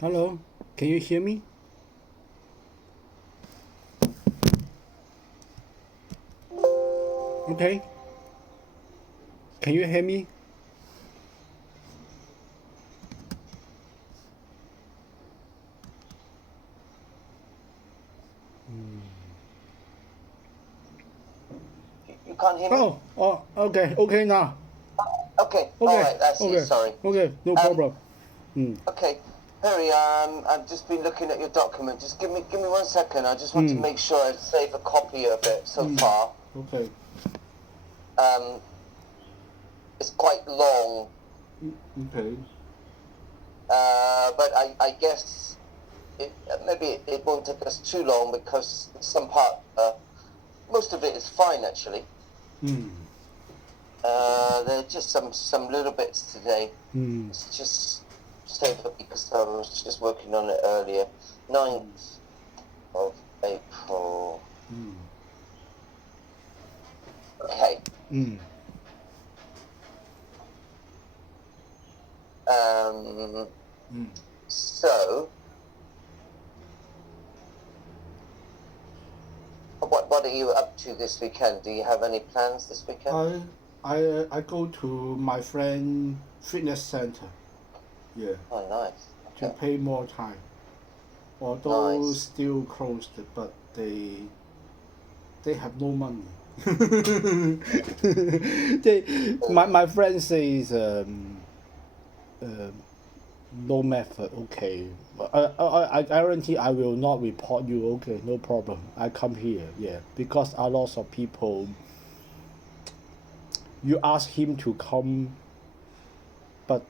Hello, can you hear me? Okay, can you hear me? You can't hear me? Okay now. Okay, all Okay, right, I see. okay, Sorry. okay, no Um, problem. Mm, okay, Harry. I've just been looking at your document. Just give me 1 second. I just want to mm, make sure I save a copy of it so far. okay, Um, it's quite long, okay. but I guess maybe it won't take us too long because some part, most of it is fine actually. Mm, There are just some little bits today. mm, It's just save it because I was just working on it earlier. 9th of April. mm, Okay. mm, Um, mm. so, what are you up to this weekend? Do you have any plans this weekend? I I go to my friend fitness center. Yeah, Oh, nice. to Okay. pay more time. Although Nice. still closed, but they have no money. My friend says uh, no method. Okay, I guarantee I will not report you. Okay, no problem. I come here. Yeah, because a lot of people. You ask him to come, but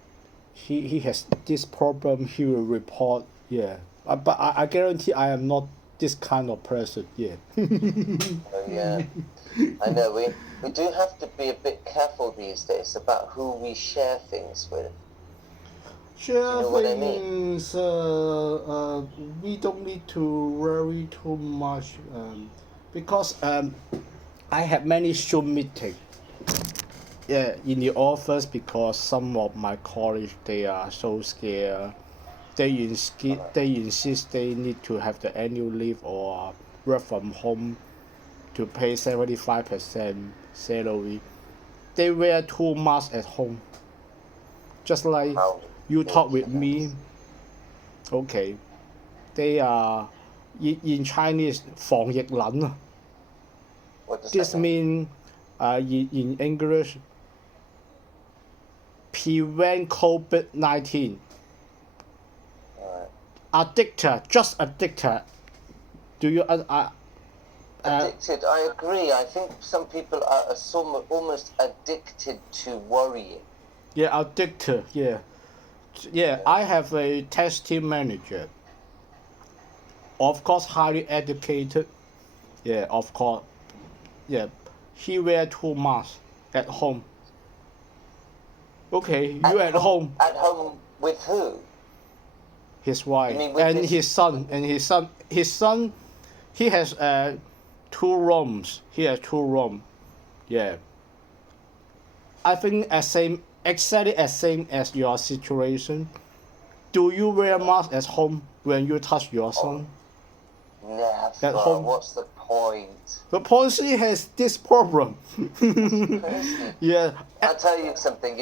he has this problem. He will report. Yeah, but I guarantee I am not this kind of person. Yeah. Oh, yeah. I know. We do have to be a bit careful these days about who we share things with. Do you Share know what I mean? things, we don't need to worry too much because I have many Zoom meetings. Yeah, in the office because some of my colleagues they are so scared. They insist they need to have the annual leave or work from home to pay 75% salary. They wear two masks at home, just like How you talk with me. ridiculous. Okay, they are in Chinese 防疫撚啊. What does that This mean? means in English prevent COVID-19. Right. Addicted, just addicted. Do you Addicted, I agree. I think some people are almost addicted to worrying. yeah, addicted, yeah. Yeah, Yeah. I have a testing manager. Of course, highly educated. Yeah, of course. Yeah, he wear two masks at home. Okay, you at home, At home with who? his You wife mean with and his? his son and his son he has two rooms. He has two rooms. Yeah, I think as same exactly as same as your situation. Do you wear Yeah. mask at home when you touch your Oh, son at never. home? What's the point? The policy has this problem. It's crazy. Yeah. I'll tell you something.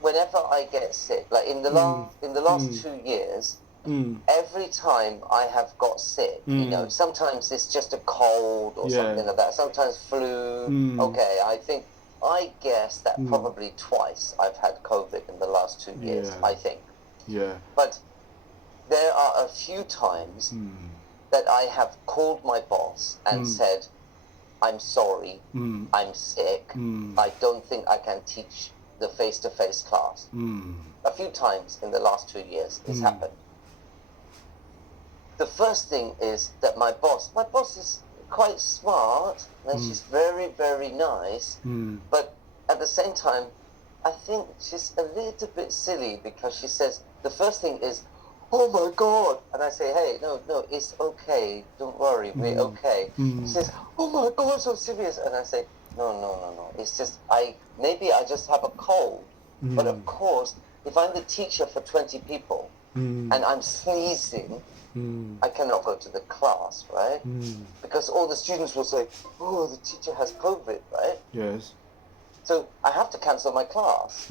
Whenever I get sick, like Mm, in the last mm, 2 years, mm, every time I have got sick, mm, sometimes it's just a cold or yeah. something like that. Sometimes flu. Mm, Okay, I guess that mm, probably twice I've had COVID in the last 2 years, yeah. I think. Yeah. But there are a few times Mm, that I have called my boss and mm, said, I'm sorry, mm, I'm sick. mm, I don't think I can teach the face-to-face class. mm, A few times in the last 2 years it's mm, happened. The first thing is that my boss is quite smart and mm, she's very, very nice, mm, but at the same time, I think she's a little bit silly because she says the first thing is, "Oh my God," and I say, "Hey, no, no, it's okay. Don't worry, we're mm, okay." She mm, says, "Oh my God, so serious," and I say, "No, no, no, no. It's just maybe I just have a cold, but mm, of course, if I'm the teacher for 20 people." and I'm sneezing, I cannot go to the class, right? Because all the students will say, oh, the teacher has COVID, right? Yes. So I have to cancel my class.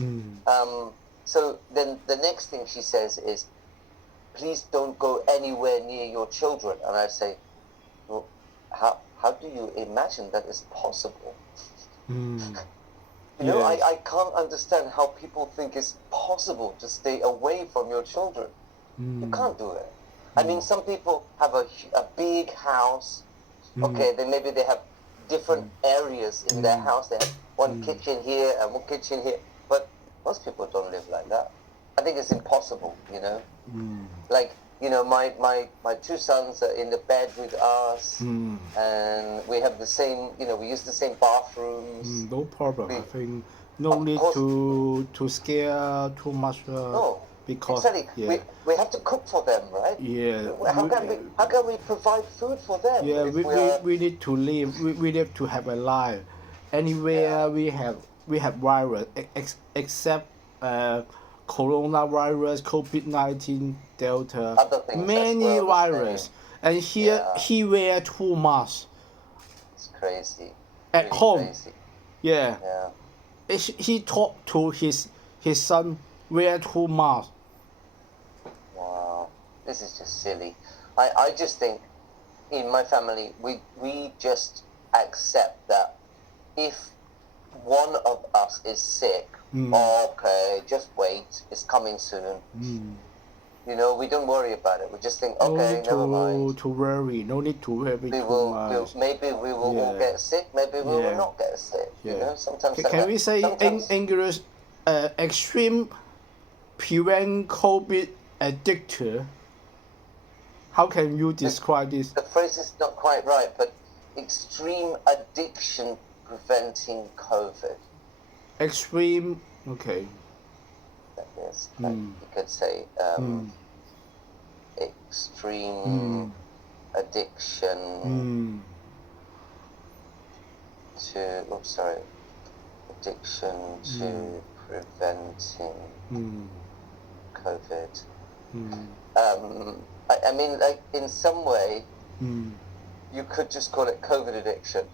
So then the next thing she says is, please don't go anywhere near your children. And I say, well, how do you imagine that is possible? You know, Yes. I can't understand how people think it's possible to stay away from your children. You can't do it. I mean, some people have a big house. Okay, then maybe they have different areas in their house. They have one kitchen here and one kitchen here. But most people don't live like that. I think it's impossible, you know? Like, you know, my two sons are in the bed with us, and we have the same, you know, we use the same bathrooms. No problem. I We- think no Of need course. to scare too much. No, Because exactly. yeah, We have to cook for them, right? yeah. How can we provide food for them Yeah, if we are? we need to live. We need to have a life. Anywhere Yeah. we have virus except coronavirus, COVID-19, Delta, Other things as many well, the same. virus. And here Yeah. he wear 2 masks It's crazy. at Really home. Crazy. Yeah, Yeah. he talked to his son wear 2 masks. Wow. This is just silly. I just think in my family we just accept that if one of us is sick, okay, just wait, it's coming soon. You know, we don't worry about it. We just think, No okay, need never mind. to worry. No need to worry We too will, much. maybe we will all Yeah. get sick, maybe we Yeah. will not get sick. You know, sometimes Can, like can that. we say Sometimes, English extreme prevent COVID addictor? How can you describe this? the phrase is not quite right, but extreme addiction preventing COVID. Extreme, okay. That is, like, you could say extreme addiction to, oops, sorry, addiction to preventing COVID. I mean, like, in some way, you could just call it COVID addiction.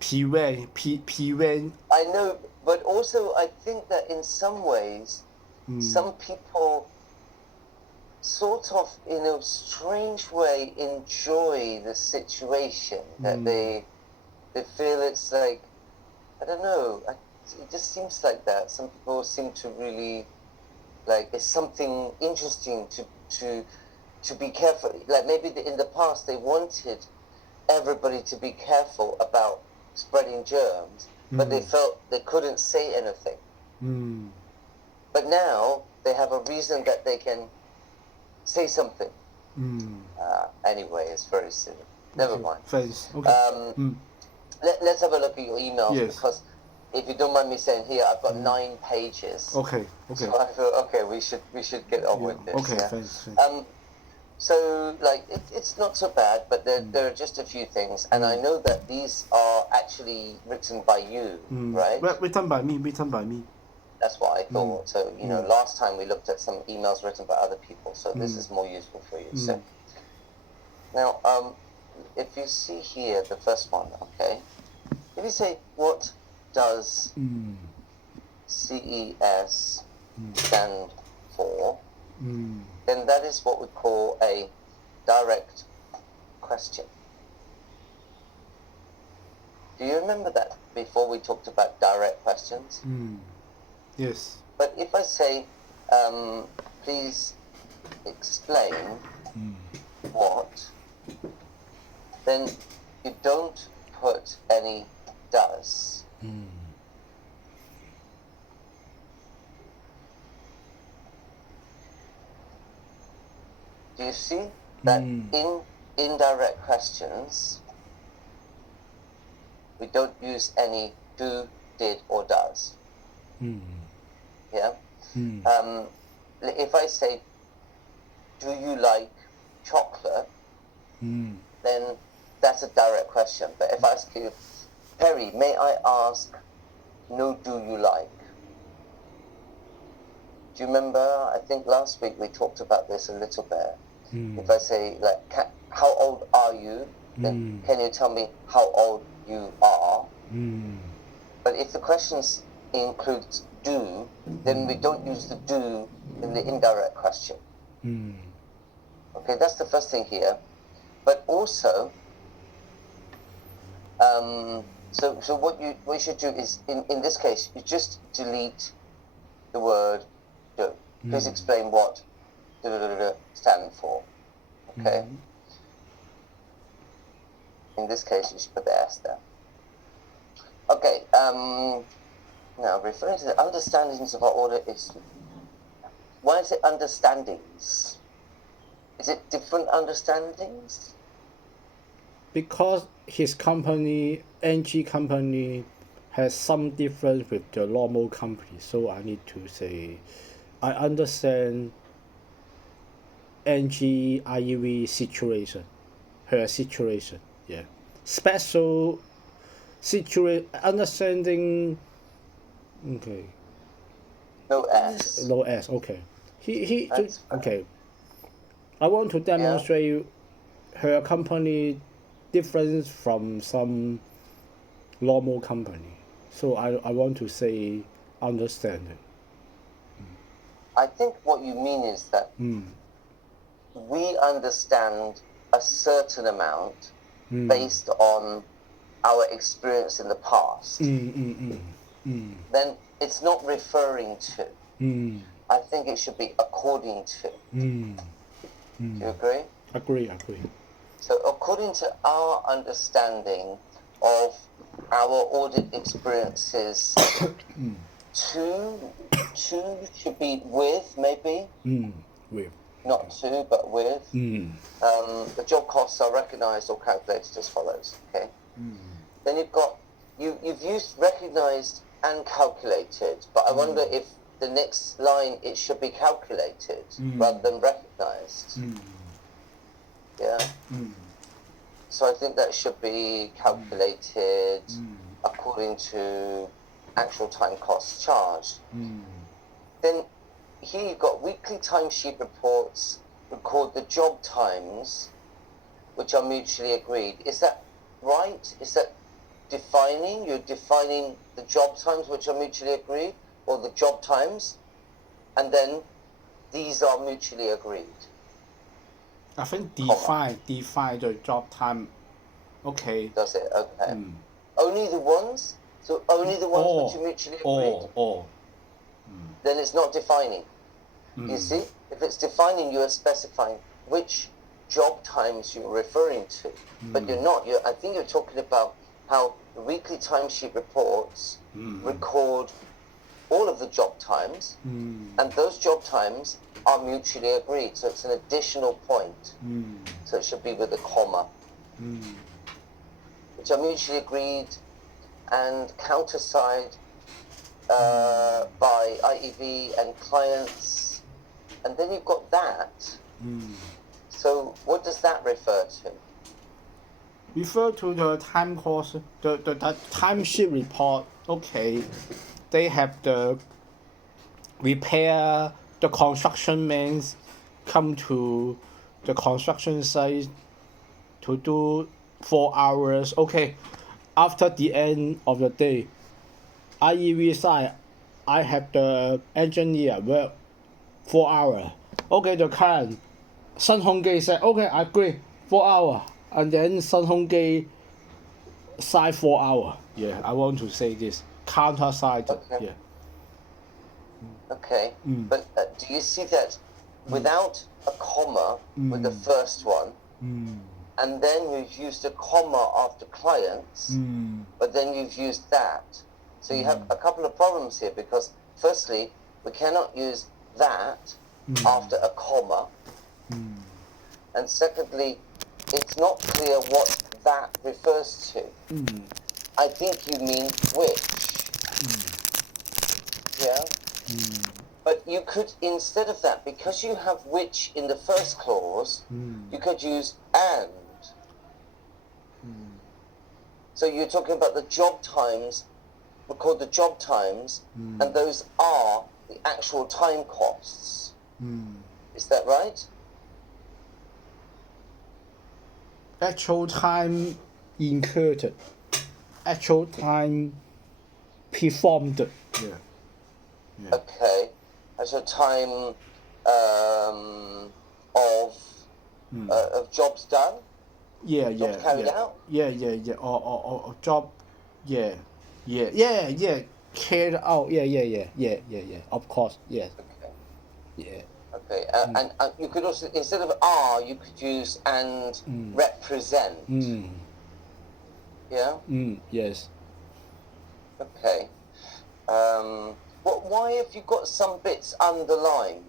Prevent. I know, but also I think that in some ways, some people sort of, in a strange way, enjoy the situation. That they feel it's like, I don't know, it just seems like that. Some people seem to really, like, it's something interesting to be careful. Like, maybe in the past they wanted everybody to be careful about spreading germs, but they felt they couldn't say anything. But now they have a reason that they can say something. Anyway, it's very silly. Never mind. Thanks. Okay. Let's have a look at your emails, Yes. because if you don't mind me saying here, I've got 9 pages. Okay. So I feel, okay, we should get on with this. Okay. Yeah? Thanks. So, like, it's not so bad, but there are just a few things, and I know that these are actually written by you, right? Written by me. That's what I thought. So, you know, last time we looked at some emails written by other people, so this is more useful for you. So, now, if you see here, the first one, okay? If you say, what does CES stand for? Then that is what we call a direct question. Do you remember that before we talked about direct questions? Yes. But if I say, please explain what, then you don't put any does. Do you see that in indirect questions, we don't use any do, did, or does? Yeah? If I say, do you like chocolate? Then that's a direct question. But if I ask you, Perry, may I ask, no, do you like? Do you remember? I think last week we talked about this a little bit. If I say like, how old are you? Then can you tell me how old you are? But if the question includes do, then we don't use the do in the indirect question. Okay, that's the first thing here. But also, so what you should do is, in this case, you just delete the word do. Please explain what stand for. Okay? In this case, you should put the S there. Okay, now referring to the understandings of our order is, why is it understandings? Is it different understandings? Because his company, NG company, has some difference with the normal company, so I need to say, I understand NG IEV situation, her situation, yeah. Special situation, understanding, okay. No S. No S, okay. He That's okay. I want to demonstrate her company difference from some normal company. So I want to say understand it. I think what you mean is that we understand a certain amount based on our experience in the past. Then it's not referring to. I think it should be according to. Do you agree? Agree. So according to our understanding of our audit experiences, two should be with, maybe? With. Not to, but with. The job costs are recognized or calculated as follows. Okay. Then you've used recognized and calculated, but I wonder if the next line it should be calculated rather than recognized. Yeah. So I think that should be calculated according to actual time costs charged. Then here you've got weekly timesheet reports record the job times which are mutually agreed. Is that right? Is that defining? You're defining the job times which are mutually agreed, or the job times, and then these are mutually agreed. I think define the job time. Okay. Does it? Okay. Only the ones? So only the ones which are mutually agreed? Then it's not defining. You see? If it's defining, you are specifying which job times you're referring to. But you're not. I think you're talking about how the weekly timesheet reports record all of the job times, and those job times are mutually agreed. So it's an additional point. So it should be with a comma. Which are mutually agreed and countersigned by IEV and clients. And then you've got that. So what does that refer to? Refer to the time course, the timesheet report. Okay, they have the repair, the construction men come to the construction site to do 4 hours. Okay, after the end of the day, IEV side, I have the engineer work 4 hours. Okay, the client, Sun Honggi said, okay, I agree, 4 hours. And then Sun Honggi side 4 hours. Yeah, I want to say this. Counter side. Okay. Yeah. Okay. But do you see that without a comma with the first one, and then you've used a comma after clients, but then you've used that. So you have a couple of problems here, because firstly, we cannot use that after a comma, and secondly, it's not clear what that refers to. I think you mean which. Yeah? But you could, instead of that, because you have which in the first clause, you could use and. So you're talking about the job times, record the job times, and those are the actual time costs. Mm. Is that right? Actual time incurred. Actual time performed. Yeah. Yeah. Okay. Actual time of jobs done, Yeah, jobs yeah, carried yeah. out. Yeah. Or job. Yeah. Carried out. Yeah. Of course. Yes. Okay. Yeah. Okay. And you could also, instead of are, you could use and represent. Yeah. Yes. Okay. Why have you got some bits underlined?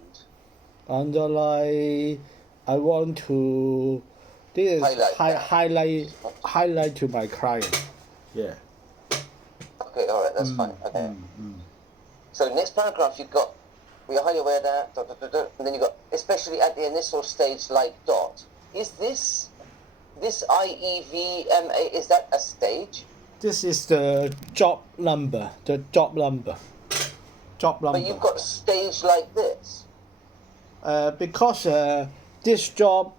Underline. I want to. This is Highlight that. highlight to my client. Yeah. Okay. All right. That's fine. Okay. So next paragraph, you've got, we are highly aware that, and then you've got, especially at the initial stage, like dot. Is this IEVMA, is that a stage? This is the job number. The job number. Job number. But you've got stage like this. Because this job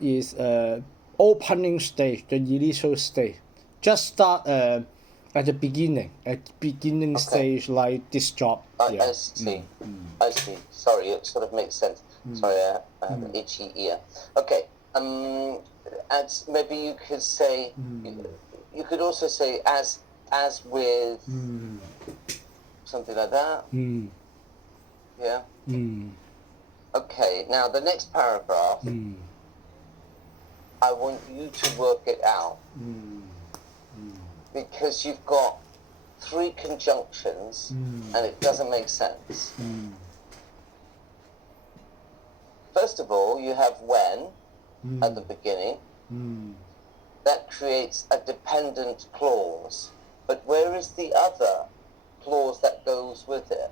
is opening stage, the initial stage. Just start at the beginning, stage like this job. Yeah. I see. I see. Sorry, it sort of makes sense. Sorry, I have an itchy ear. Okay. And maybe you could say, you could also say as with something like that. Yeah. Okay. Now the next paragraph, I want you to work it out because you've got 3 conjunctions and it doesn't make sense. First of all, you have when at the beginning. That creates a dependent clause. But where is the other clause that goes with it?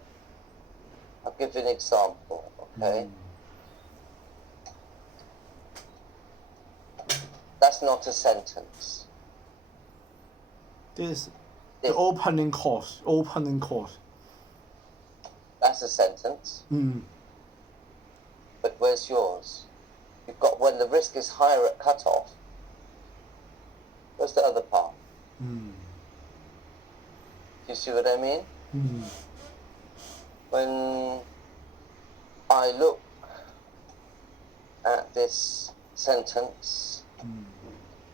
I'll give you an example, okay? That's not a sentence. This the opening course. That's a sentence. But where's yours? You've got when the risk is higher at cutoff. Where's the other part? Do you see what I mean? When I look at this sentence,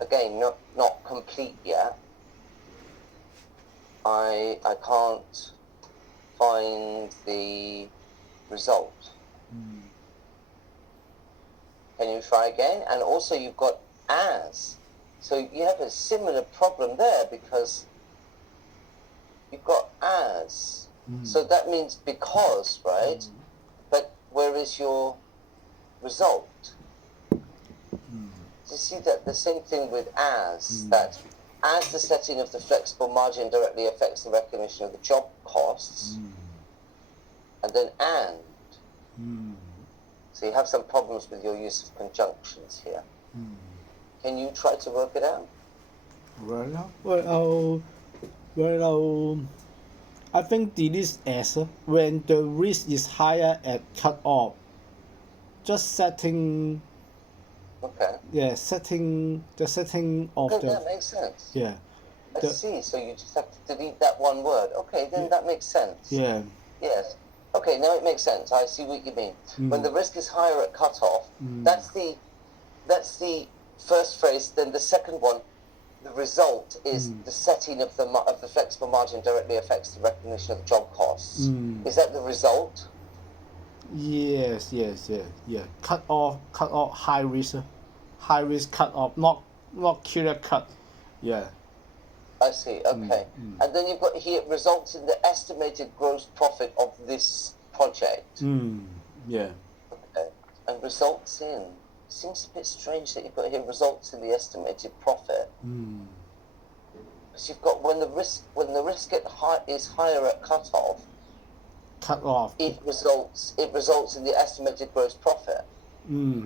again, not complete yet, I can't find the result. Can you try again? And also you've got as. So you have a similar problem there because you've got as. So that means because, right? But where is your result? You see that the same thing with as, that as the setting of the flexible margin directly affects the recognition of the job costs, and then and. So you have some problems with your use of conjunctions here. Can you try to work it out? Well, I think this as when the risk is higher at cutoff. Just setting. Okay. Yeah, setting of Okay, that makes sense. Yeah. I see. So you just have to delete that one word. Okay, then that makes sense. Yeah. Yes. Okay, now it makes sense. I see what you mean. When the risk is higher at cutoff, that's the first phrase. Then the second one, the result is the setting of the flexible margin directly affects the recognition of the job costs. Is that the result? Yes. Cut off, high risk cut off, not clear cut. Yeah. I see, okay. And then you've got here, results in the estimated gross profit of this project. Yeah. Okay. And results in, seems a bit strange that you've got here results in the estimated profit. Because you've got when the risk is higher at cutoff, it results in the estimated gross profit.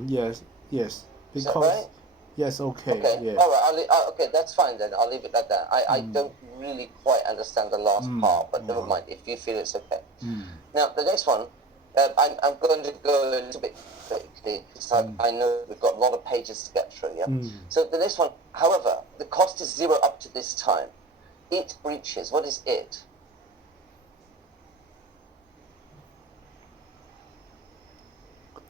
Yes. Is that right? Yes, okay. Okay. Yeah. All right. Okay, that's fine then. I'll leave it like that. I don't really quite understand the last part, but never mind. If you feel it's okay. Now the next one, I'm going to go a little bit quickly because I know we've got a lot of pages to get through. Yeah. So the next one, however, the cost is 0 up to this time. It breaches. What is it?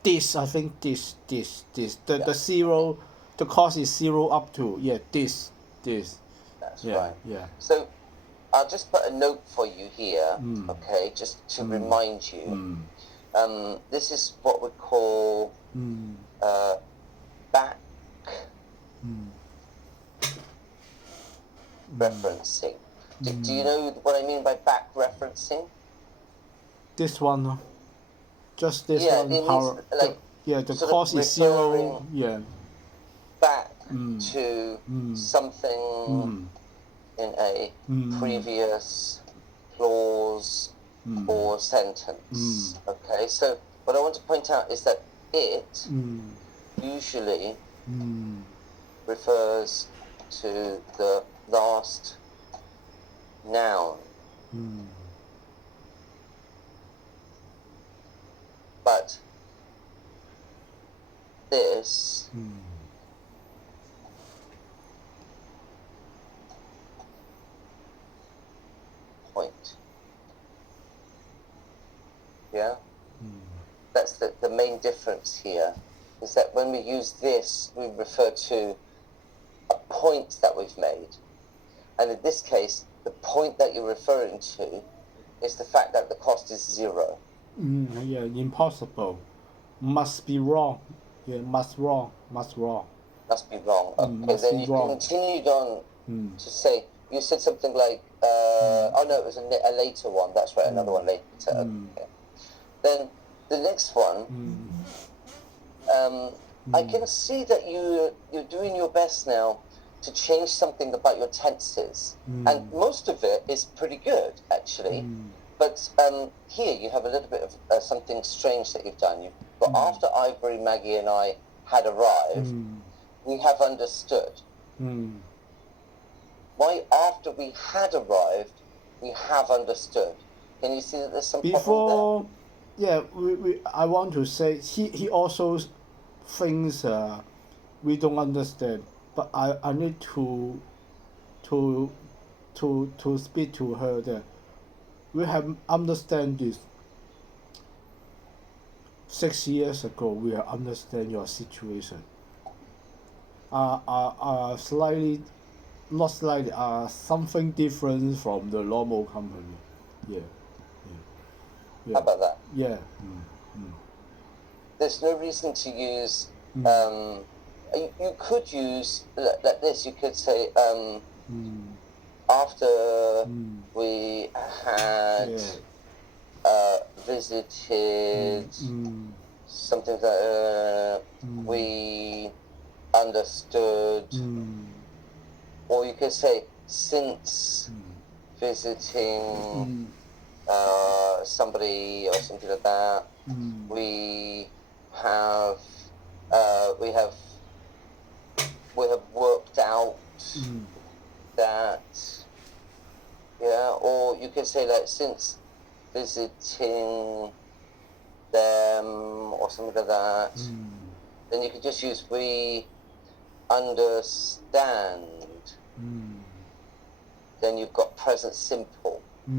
This, I think this. The zero, the cost is 0 up to, yeah, this. That's Yeah, right. yeah. So I'll just put a note for you here, okay, just to remind you. This is what we call back referencing. Do you know what I mean by back referencing? This one, just this Yeah, one. it means like the sort of cost is 0. Yeah. back to something in a previous clause or sentence. Okay, so what I want to point out is that it usually refers to the last noun. But this point, yeah, that's the main difference here, is that when we use this, we refer to a point that we've made. And in this case, the point that you're referring to is the fact that the cost is 0. Yeah, impossible. Must be wrong. Yeah, must be wrong. Must be wrong. Okay, must then be you wrong. continued on to say, you said something like, oh no, it was a later one. That's right, another one later. Okay. Then the next one, I can see that you're doing your best now to change something about your tenses, and most of it is pretty good actually. But here you have a little bit of something strange that you've done. But after Ivory, Maggie, and I had arrived, we have understood. Why after we had arrived, we have understood? Can you see that there's some Before, problem yeah, I want to say he also thinks we don't understand, but I need to speak to her that we have understand this 6 years ago. We have understand your situation. Slightly, not slightly, something different from the normal company. Yeah. there? How about that? Yeah. There's no reason to use. You could use like this. You could say after we had visited something that we understood, or you could say since visiting somebody or something like that, we have worked out that, yeah, or you could say like since visiting them or something like that. Then you could just use we understand. Then you've got present simple. So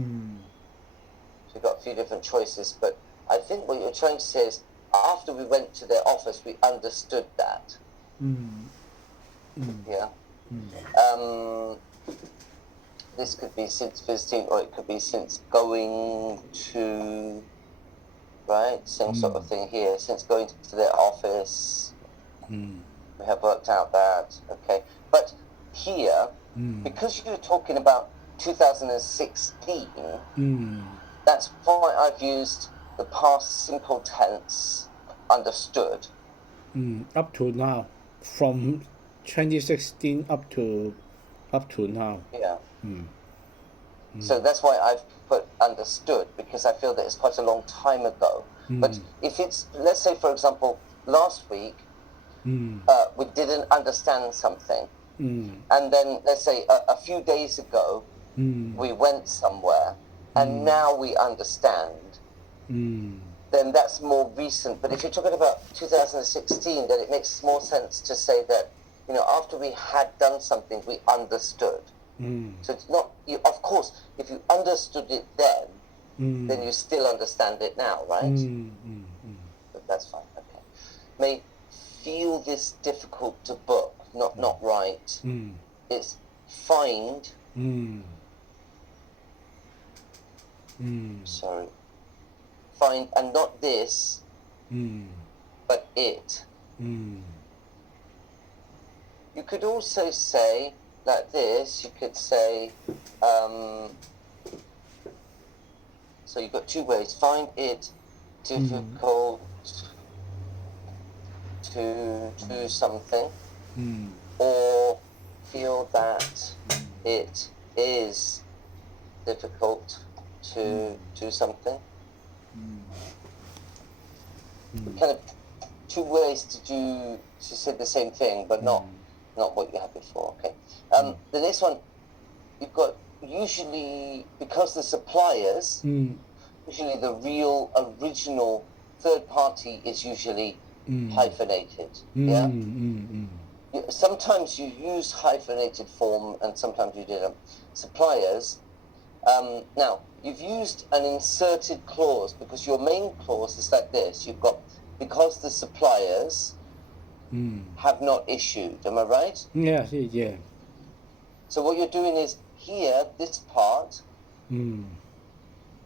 you've got a few different choices, but I think what you're trying to say is after we went to their office, we understood that. Yeah. This could be since visiting, or it could be since going to, right? Same sort of thing here. Since going to their office, we have worked out that. Okay. But here, because you're talking about 2016, that's why I've used the past simple tense, understood. Up to now, from 2016 up to now. Yeah. So that's why I've put understood, because I feel that it's quite a long time ago. But if it's, let's say for example, last week we didn't understand something, and then let's say a few days ago we went somewhere, and now we understand, then that's more recent. But if you're talking about 2016, then it makes more sense to say that, you know, after we had done something, we understood. So it's not, you, of course, if you understood it then you still understand it now, right? But that's fine, okay. May feel this difficult to book, not right. It's find, sorry, find, and not this, but it. You could also say, like this, you could say, so you've got two ways, find it difficult to do something, or feel that it is difficult to do something. Kind of two ways to say the same thing, but not what you had before. Okay. The next one, you've got usually, because the suppliers, usually the real original third party is usually hyphenated. Yeah. Sometimes you use hyphenated form, and sometimes you didn't. Suppliers. Now you've used an inserted clause because your main clause is like this. You've got because the suppliers have not issued. Am I right? Yeah, yeah. So what you're doing is here, this part,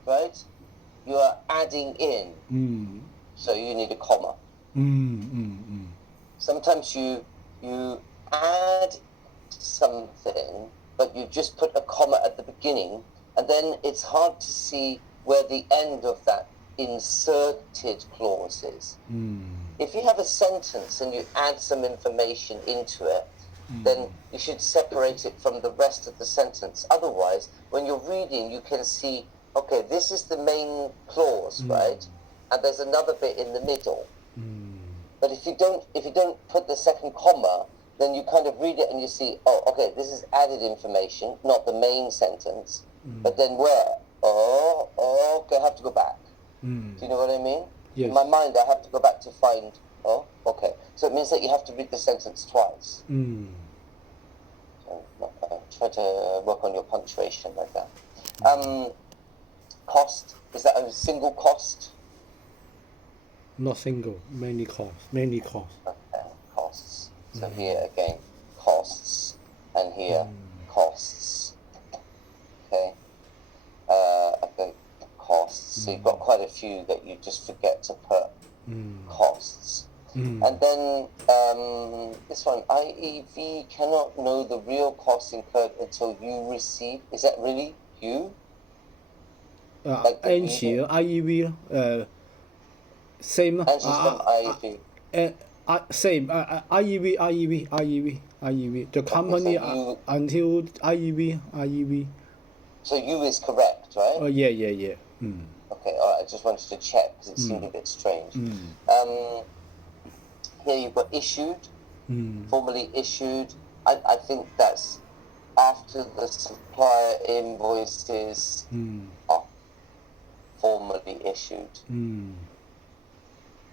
right? You are adding in. So you need a comma. Sometimes you add something, but you just put a comma at the beginning, and then it's hard to see where the end of that inserted clause is. If you have a sentence and you add some information into it, then you should separate it from the rest of the sentence. Otherwise, when you're reading, you can see, okay, this is the main clause, right? And there's another bit in the middle. But if you don't put the second comma, then you kind of read it and you see, oh, okay, this is added information, not the main sentence. But then where? Oh, okay, I have to go back. Do you know what I mean? Yes. In my mind, I have to go back to find, oh, okay. So it means that you have to read the sentence twice. So, try to work on your punctuation like that. Cost, is that a single cost? Not single, many costs. Many costs. Okay, costs. So here again, costs. And here, costs. Okay. Okay, costs. So you've got quite a few that you just forget to put costs. And then this one, IEV cannot know the real costs incurred until you receive. Is that really you? Like the N 詞 IEV same And she's from IEV. same IEV the company so you- until IEV So you is correct, right? oh yeah Okay, all right. I just wanted to check because it seemed a bit strange. Here you've got issued, formally issued. I think that's after the supplier invoices are formally issued.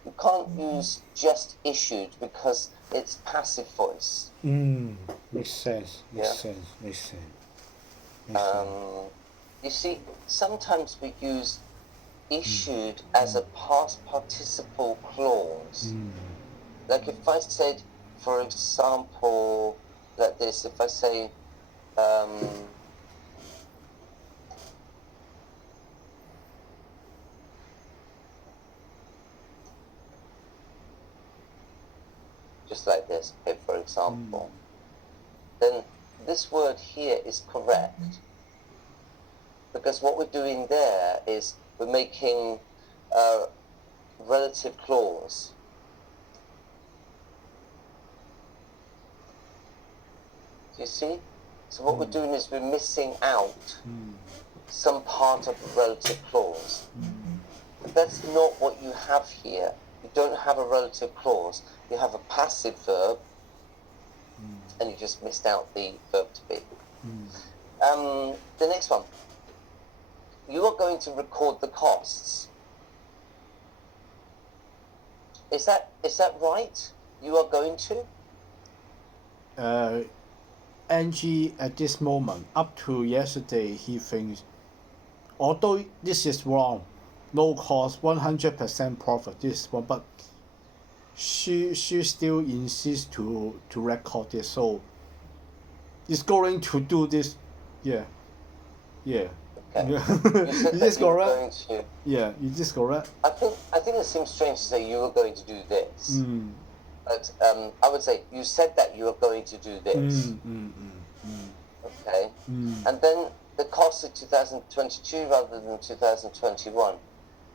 You can't use just issued because it's passive voice. makes sense Yeah. makes sense You see, sometimes we use issued as a past participle clause. Like if I said, for example, like this, if I say, just like this, okay, for example, then this word here is correct. Because what we're doing there is we're making a relative clause. Do you see? So what we're doing is we're missing out some part of the relative clause. But that's not what you have here. you don't have a relative clause. You have a passive verb, and you just missed out the verb to be. The next one. You are going to record the costs. Is that right? You are going to? Angie at this moment, up to yesterday, he thinks, although this is wrong, no cost, 100% profit, this one, but she still insists to record this, so it's going to do this. Yeah. Okay. Is this correct? Yeah, is this correct? I think it seems strange to say you were going to do this. But I would say you said that you were going to do this. Okay. And then the cost of 2022 rather than 2021.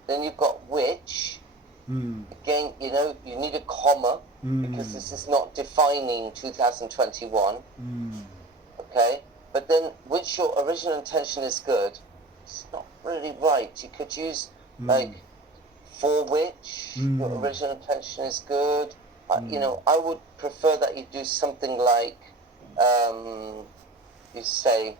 Then you've got which. Again, you need a comma because this is not defining 2021. Okay. But then, which your original intention is good, it's not really right. You could use like for which your original intention is good. I would prefer that you do something like you say